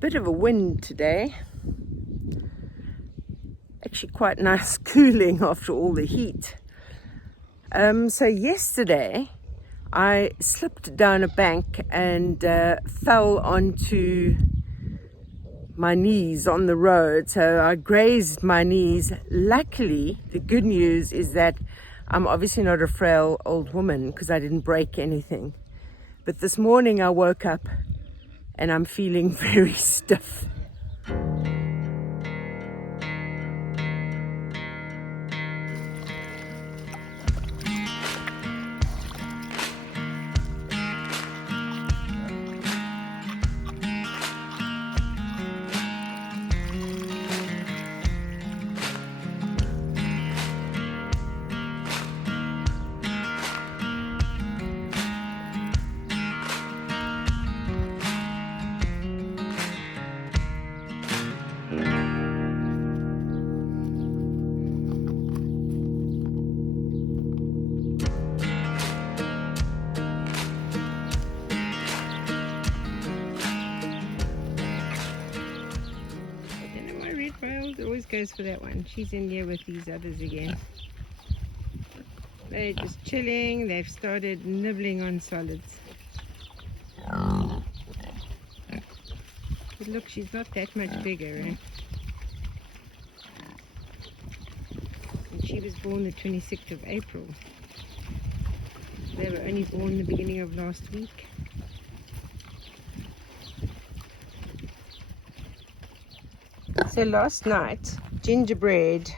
Bit of a wind today. Actually quite nice cooling after all the heat. So yesterday I slipped down a bank and fell onto my knees on the road. So I grazed my knees. Luckily, the good news is that I'm obviously not a frail old woman because I didn't break anything. But this morning I woke up and I'm feeling very stiff. It always goes for that one. She's in there with these others again. They're just chilling. They've started nibbling on solids. But look, she's not that much bigger, eh? And she was born the 26th of April. They were only born the beginning of last week. So last night, Gingerbread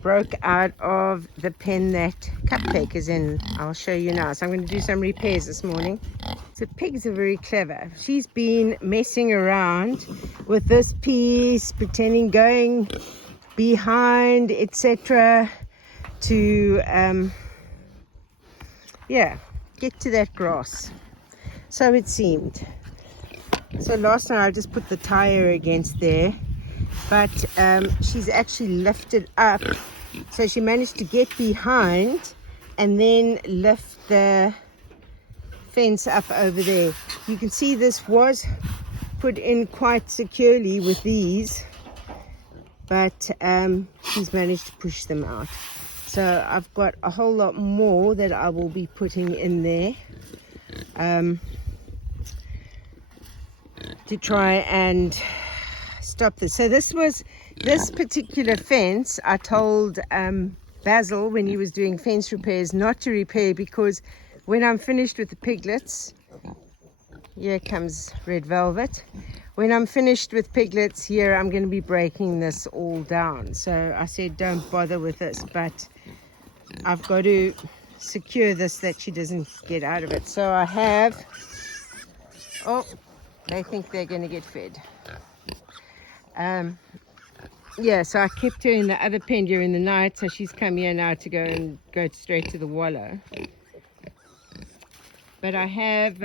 broke out of the pen that Cupcake is in. I'll show you now. So I'm going to do some repairs this morning. So pigs are very clever. She's been messing around with this piece, pretending going behind, etc. to, get to that grass. So it seemed. So last night I just put the tire against there, but she's actually lifted up, so she managed to get behind and then lift the fence up over there. You can see this was put in quite securely with these, but she's managed to push them out. So I've got a whole lot more that I will be putting in there. To try and stop this. So this particular fence, I told Basil when he was doing fence repairs not to repair, because when I'm finished with the piglets, here comes Red Velvet. When I'm finished with piglets here, I'm going to be breaking this all down. So I said don't bother with this, but I've got to secure this that she doesn't get out of it. So I have, they think they're going to get fed. So I kept her in the other pen during the night, so she's come here now to go straight to the wallow. But I have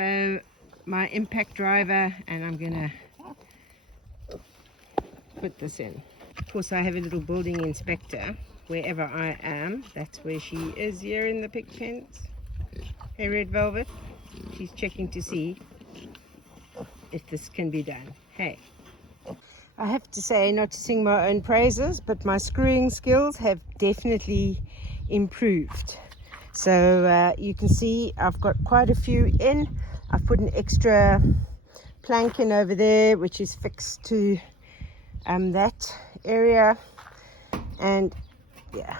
my impact driver, and I'm going to put this in. Of course, I have a little building inspector wherever I am. That's where she is here in the pig pens. Hey, Red Velvet. She's checking to see if this can be done. Hey, I have to say, not to sing my own praises, but my screwing skills have definitely improved. So you can see I've got quite a few in. I've put an extra plank in over there, which is fixed to that area. And yeah,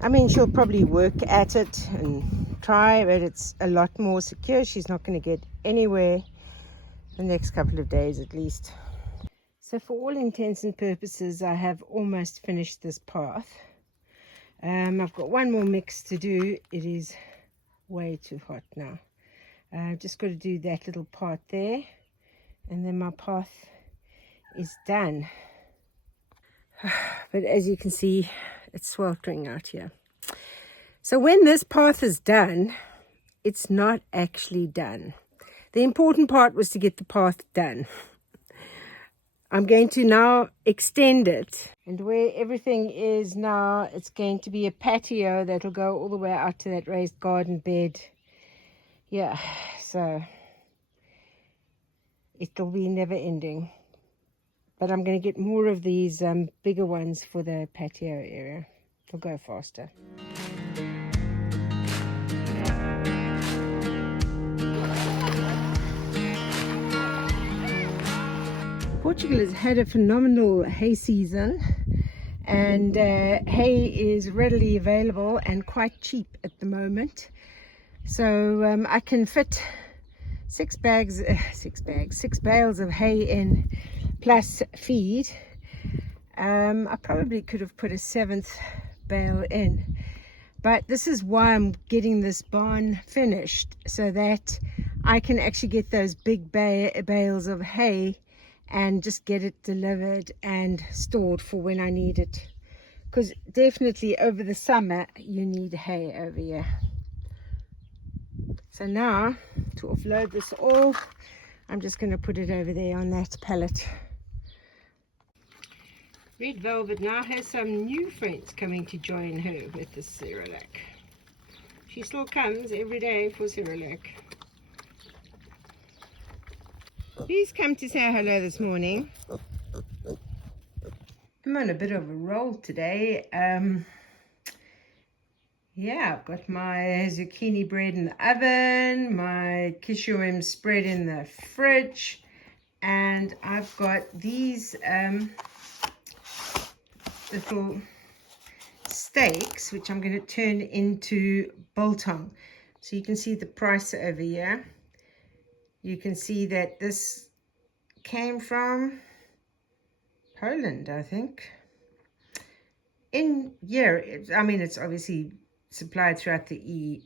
I mean, she'll probably work at it and try, but it's a lot more secure. She's not going to get anywhere the next couple of days at least. So for all intents and purposes, I have almost finished this path. I've got one more mix to do. It is way too hot now. I've just got to do that little part there, and then my path is done. But as you can see, it's sweltering out here. So when this path is done, it's not actually done. The important part was to get the path done. I'm going to now extend it, and where everything is now, it's going to be a patio that'll go all the way out to that raised garden bed. Yeah, so it'll be never ending. But I'm going to get more of these bigger ones for the patio area. It'll go faster. Portugal has had a phenomenal hay season, and hay is readily available and quite cheap at the moment. So I can fit 6 bales of hay in plus feed. I probably could have put a 7th bale in, but this is why I'm getting this barn finished, so that I can actually get those big bales of hay and just get it delivered and stored for when I need it, because definitely over the summer you need hay over here. So now, to offload this all, I'm just going to put it over there on that pallet. Red Velvet now has some new friends coming to join her with the Cerelac. She still comes every day for Cerelac. Please come to say hello this morning. I'm on a bit of a roll today. Yeah, I've got my zucchini bread in the oven, my kishuim spread in the fridge, and I've got these little steaks which I'm going to turn into biltong. So you can see the price over here. You can see that this came from Poland, I think. In I mean, it's obviously supplied throughout the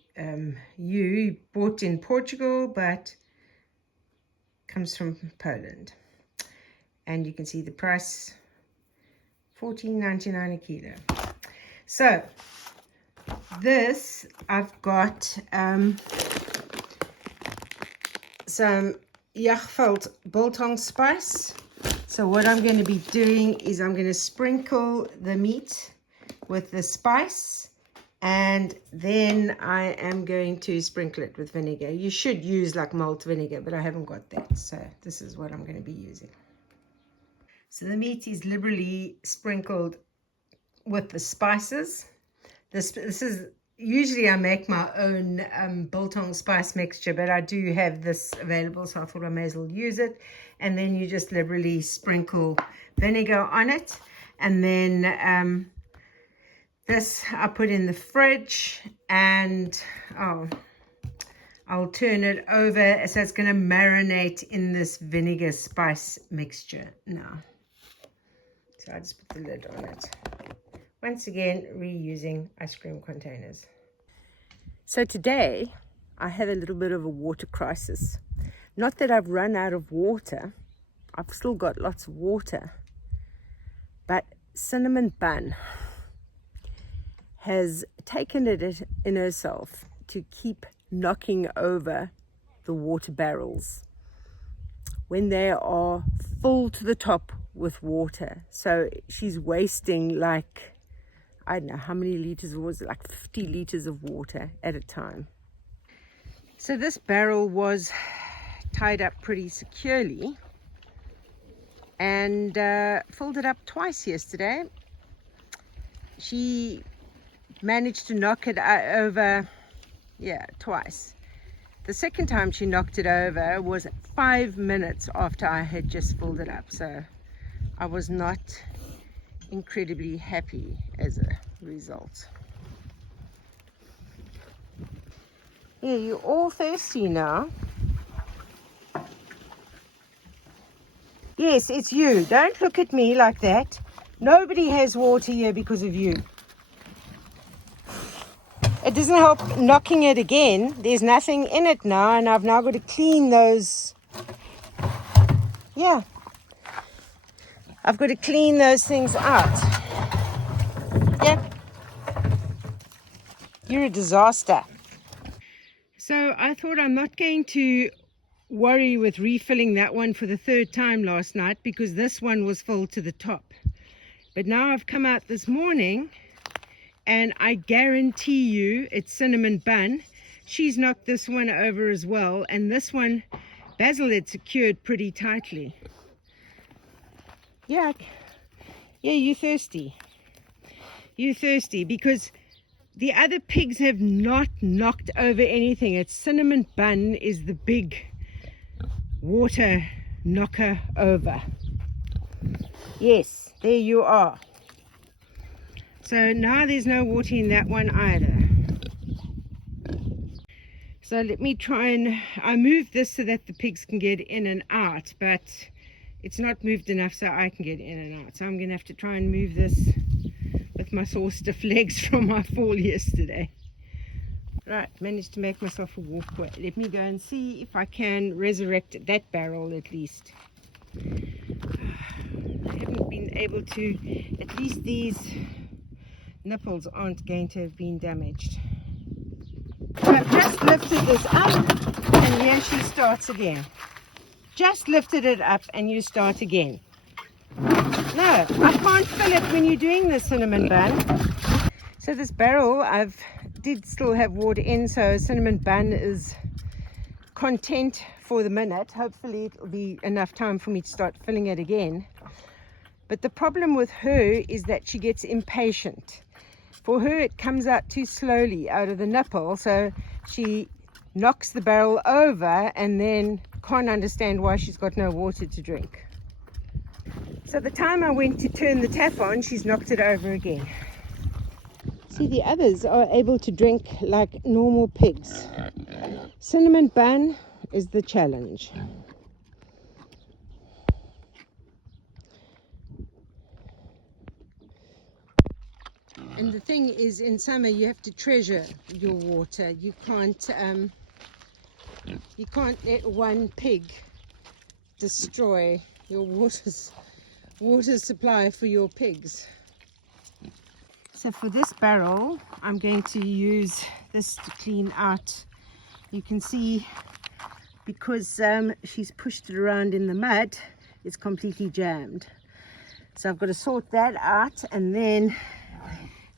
EU, bought in Portugal, but comes from Poland. And you can see the price, $14.99 a kilo. So this, I've got some Jachveld biltong spice. So what I'm going to be doing is I'm going to sprinkle the meat with the spice, and then I am going to sprinkle it with vinegar. You should use like malt vinegar, but I haven't got that, so this is what I'm going to be using. So the meat is liberally sprinkled with the spices. This is usually I make my own biltong spice mixture, but I do have this available, so I thought I may as well use it. And then you just liberally sprinkle vinegar on it, and then this I put in the fridge, and I'll turn it over, so it's going to marinate in this vinegar spice mixture now. So I just put the lid on it. Once again, reusing ice cream containers. So today, I had a little bit of a water crisis. Not that I've run out of water. I've still got lots of water. But Cinnamon Bun has taken it in herself to keep knocking over the water barrels when they are full to the top with water. So she's wasting like, I don't know how many liters, was it like 50 liters of water at a time. So this barrel was tied up pretty securely, and filled it up twice yesterday. She managed to knock it over, twice. The second time she knocked it over was 5 minutes after I had just filled it up, so I was not incredibly happy as a result. Yeah, you're all thirsty now. Yes, it's you. Don't look at me like that. Nobody has water here because of you. It doesn't help knocking it again. There's nothing in it now, and I've now got to clean those. Yeah. I've got to clean those things out. Yeah. You're a disaster. So I thought I'm not going to worry with refilling that one for the 3rd time last night, because this one was full to the top. But now I've come out this morning, and I guarantee you it's Cinnamon Bun. She's knocked this one over as well, and this one Basil had secured pretty tightly. Yeah, you thirsty. You thirsty because the other pigs have not knocked over anything. It's Cinnamon Bun is the big water knocker over. Yes, there you are. So now there's no water in that one either. So let me try and, I moved this so that the pigs can get in and out, but it's not moved enough so I can get in and out. So I'm going to have to try and move this with my sore stiff legs from my fall yesterday. Right, managed to make myself a walkway. Let me go and see if I can resurrect that barrel at least. I haven't been able to, at least these nipples aren't going to have been damaged. So I've just lifted this up and here she starts again. Just lifted it up and you start again. No, I can't fill it when you're doing the cinnamon bun. So this barrel did still have water in, so cinnamon bun is content for the minute. Hopefully it'll be enough time for me to start filling it again. But the problem with her is that she gets impatient. For her it comes out too slowly out of the nipple, so she knocks the barrel over and then can't understand why she's got no water to drink. So the time I went to turn the tap on, she's knocked it over again. See, the others are able to drink like normal pigs. Cinnamon Bun is the challenge. And the thing is, in summer you have to treasure your water. You can't let one pig destroy your water supply for your pigs. So for this barrel, I'm going to use this to clean out. You can see because she's pushed it around in the mud, it's completely jammed. So I've got to sort that out and then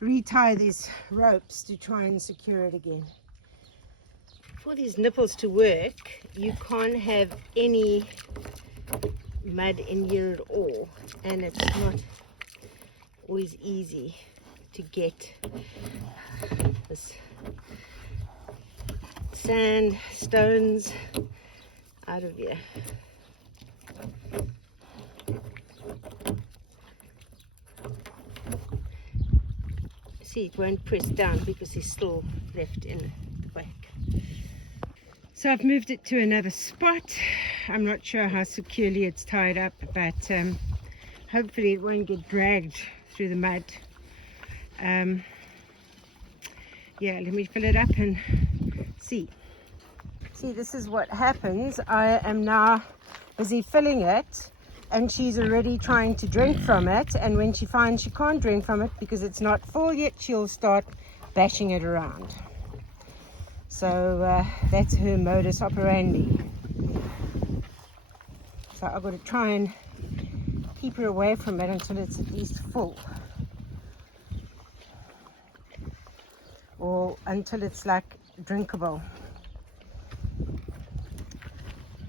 retie these ropes to try and secure it again. For these nipples to work, you can't have any mud in here at all, and it's not always easy to get this sand, stones out of here. See, it won't press down because it's still left in the whack. So I've moved it to another spot. I'm not sure how securely it's tied up, but hopefully it won't get dragged through the mud. Yeah, let me fill it up and see. See, this is what happens. I am now busy filling it and she's already trying to drink from it, and when she finds she can't drink from it because it's not full yet, she'll start bashing it around. So that's her modus operandi. So I've got to try and keep her away from it until it's at least full, or until it's like drinkable.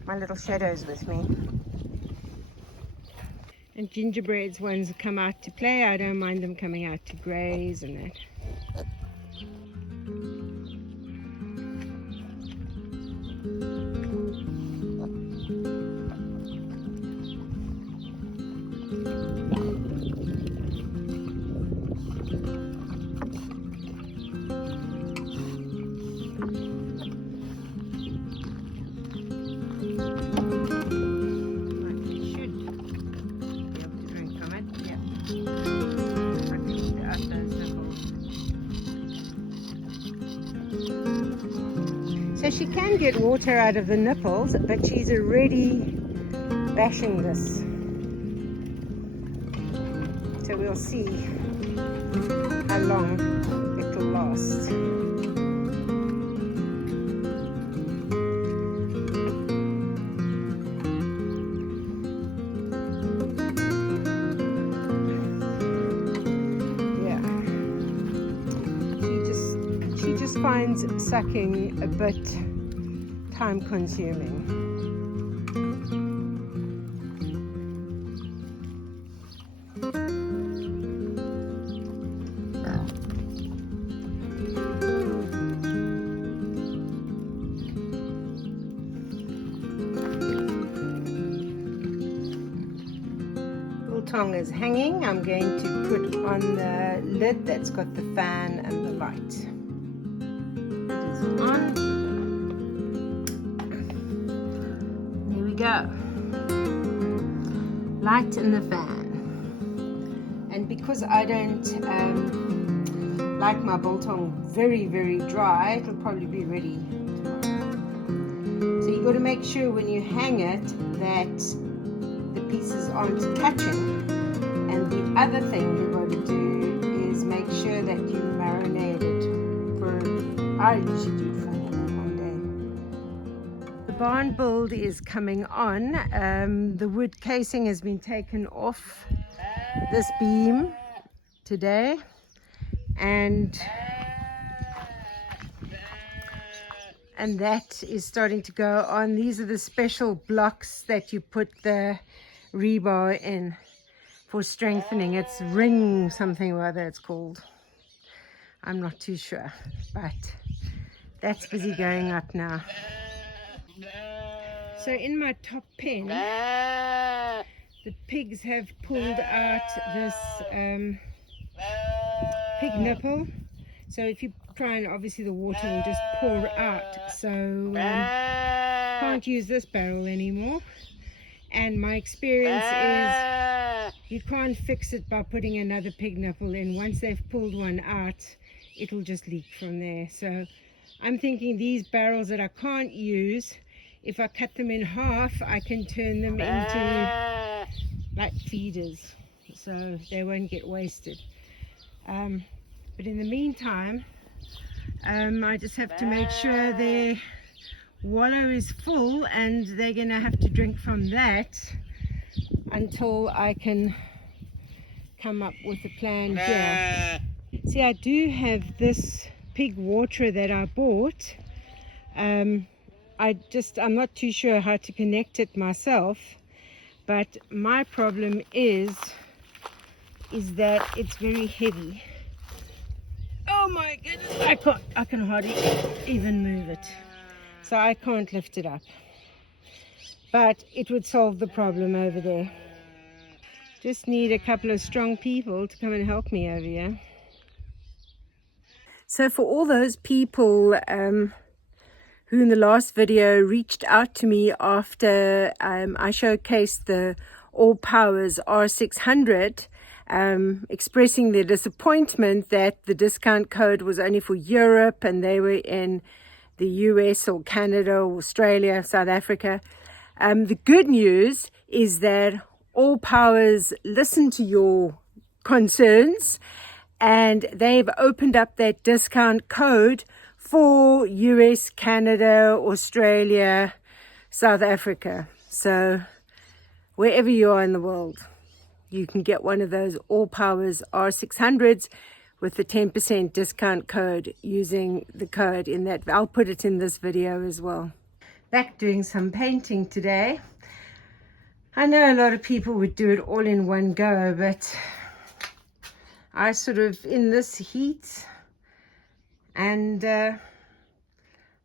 My little shadow's with me. And gingerbread's ones come out to play. I don't mind them coming out to graze and that. So she can get water out of the nipples, but she's already bashing this. So we'll see how long it will last. Finds sucking a bit time consuming. biltong is hanging, I'm going to put on the lid that's got the fan and the light. It is on. There we go. Light in the fan. And because I don't like my biltong very, very dry, it'll probably be ready tomorrow. So you've got to make sure when you hang it that the pieces aren't catching. And the other thing you've got to do is make sure that you marinate it for, I usually do it for one day. The barn build is coming on. The wood casing has been taken off this beam today, and that is starting to go on. These are the special blocks that you put the rebar in for strengthening. It's ring something or other it's called. I'm not too sure, but that's busy going up now. So in my top pen, the pigs have pulled out this pig nipple. So if you try, and obviously the water will just pour out. So can't use this barrel anymore. And my experience is you can't fix it by putting another pig nipple in. Once they've pulled one out, it'll just leak from there. So I'm thinking these barrels that I can't use, if I cut them in half, I can turn them into like feeders, so they won't get wasted. But in the meantime, I just have to make sure their wallow is full, and they're gonna have to drink from that until I can come up with a plan here. See, I do have this pig waterer that I bought. I'm not too sure how to connect it myself, but my problem is that it's very heavy. Oh my goodness, I can hardly even move it. So I can't lift it up. But it would solve the problem over there. Just need a couple of strong people to come and help me over here. So for all those people who in the last video reached out to me after I showcased the All Powers R600, expressing their disappointment that the discount code was only for Europe and they were in the US or Canada or Australia, South Africa. The good news is that All Powers listened to your concerns, and they've opened up that discount code for US, Canada, Australia, South Africa. So wherever you are in the world, you can get one of those All Powers R600s with the 10% discount code using the code in that. I'll put it in this video as well. Back doing some painting today. I know a lot of people would do it all in one go, but I sort of, in this heat, and I'm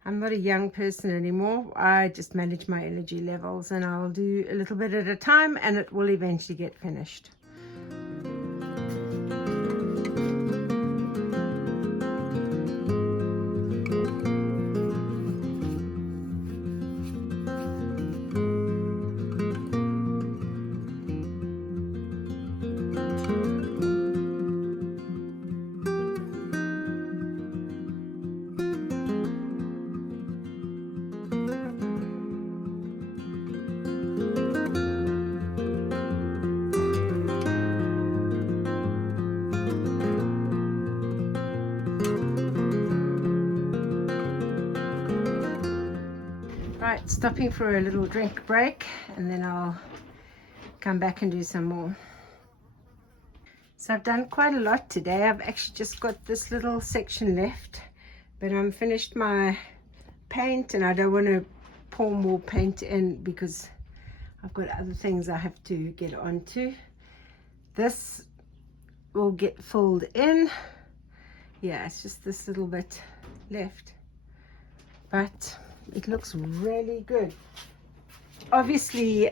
not a young person anymore. I just manage my energy levels, and I'll do a little bit at a time, and it will eventually get finished. Right, stopping for a little drink break, and then I'll come back and do some more. So I've done quite a lot today. I've actually just got this little section left, but I'm finished my paint, and I don't want to pour more paint in because I've got other things I have to get onto. This will get filled in. Yeah, it's just this little bit left, but it looks really good. Obviously,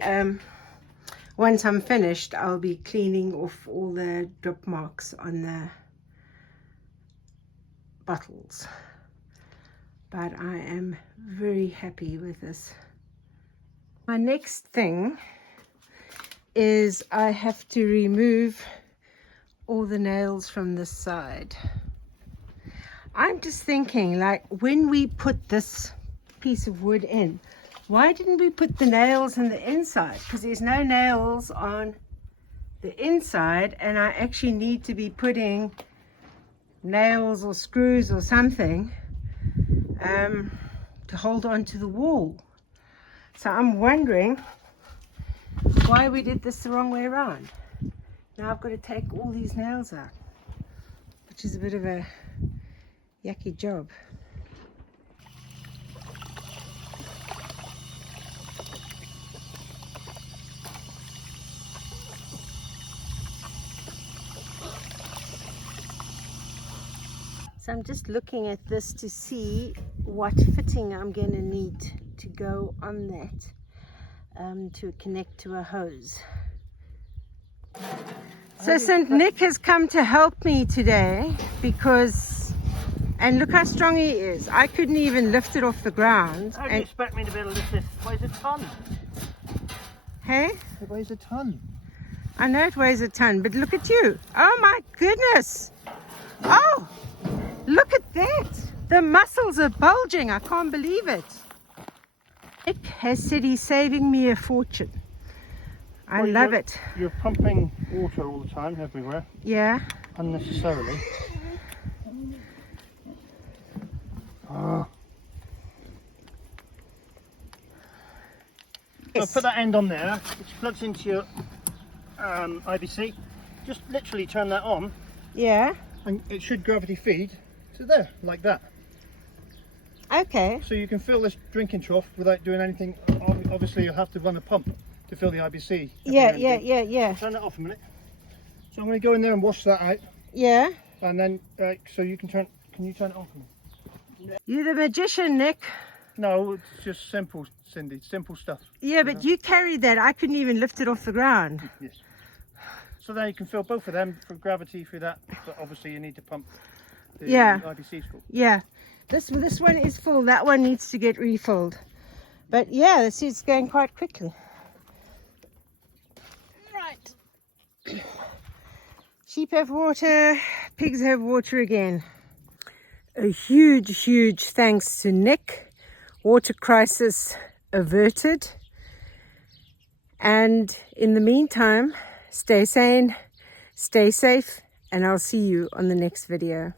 once I'm finished, I'll be cleaning off all the drip marks on the bottles. But I am very happy with this. My next thing is I have to remove all the nails from this side. I'm just thinking, like, when we put this piece of wood in, why didn't we put the nails on the inside? Because there's no nails on the inside, and I actually need to be putting nails or screws or something to hold on to the wall. So I'm wondering why we did this the wrong way around. Now I've got to take all these nails out, which is a bit of a yucky job. So I'm just looking at this to see what fitting I'm going to need to go on that to connect to a hose. So St. Nick has come to help me today because, and look how strong he is. I couldn't even lift it off the ground. How do you expect me to be able to lift this? It weighs a ton. Hey? It weighs a ton. I know it weighs a ton, but look at you. Oh my goodness. Oh, look at that. The muscles are bulging. I can't believe it. Nick has said he's saving me a fortune. I love it. You're pumping water all the time, everywhere. Yeah. Unnecessarily. Oh. Yes. So put that end on there, which plugs into your IBC. Just literally turn that on. Yeah. And it should gravity feed to there, like that. Okay. So you can fill this drinking trough without doing anything. Obviously you'll have to run a pump to fill the IBC. Yeah. Turn that off a minute. So I'm going to go in there and wash that out. Yeah. And then, so you can turn it on for me? You're the magician, Nick. No, it's just simple, Cindy, simple stuff. Yeah, but you carried that. I couldn't even lift it off the ground. Yes. So then you can fill both of them for gravity for that. But obviously you need to pump the IBC full. Yeah. This one is full. That one needs to get refilled. But yeah, this is going quite quickly. Right. Sheep have water, pigs have water again. A huge thanks to Nick. Water crisis averted. And in the meantime, stay sane, stay safe, and I'll see you on the next video.